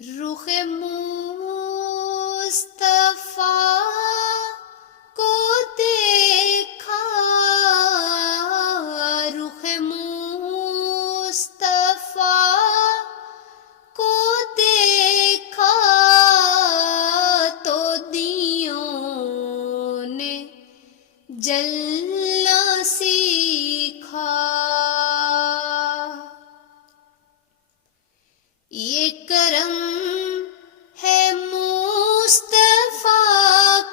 رخ مصطفیٰ کو دیکھا، رخ مصطفیٰ کو دیکھا تو دیوں نے جلنا سیکھا۔ یہ کرم ہے مصطفیٰ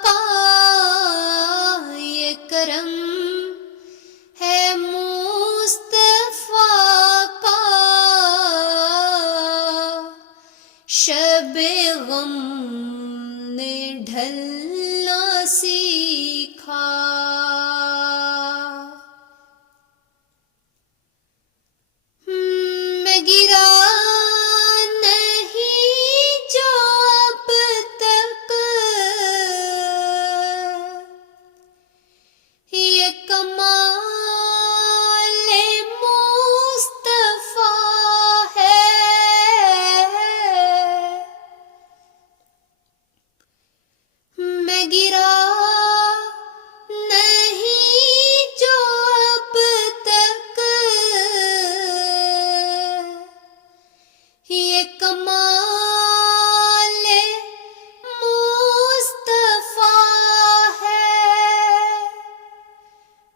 کا، یہ کرم ہے مصطفیٰ کا، شب غم نے ڈھلنا سیکھا۔ میں گرا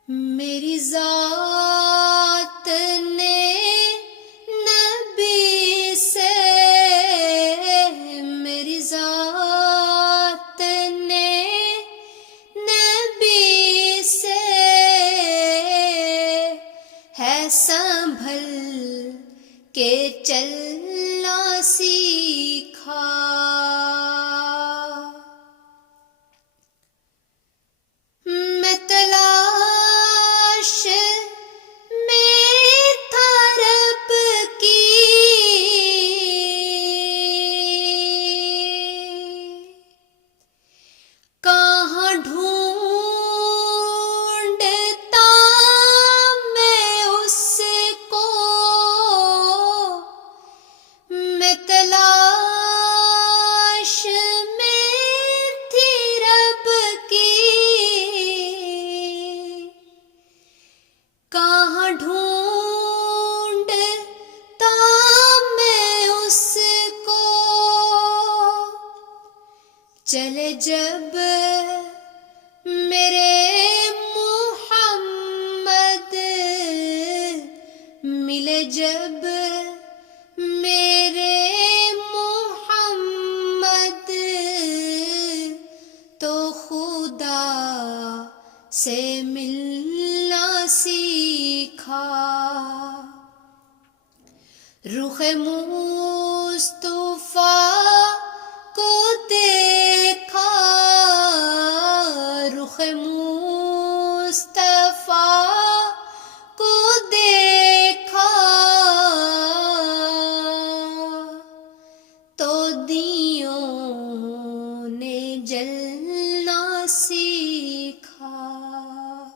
میری ذات نے نبی سے، میری ذات نے نبی سے ہے سنبھل کے چلنا سیکھا۔ میں چلے جب میرے محمد، ملے جب میرے محمد، تو خدا سے ملنا سیکھا۔ رخ مصطفیٰ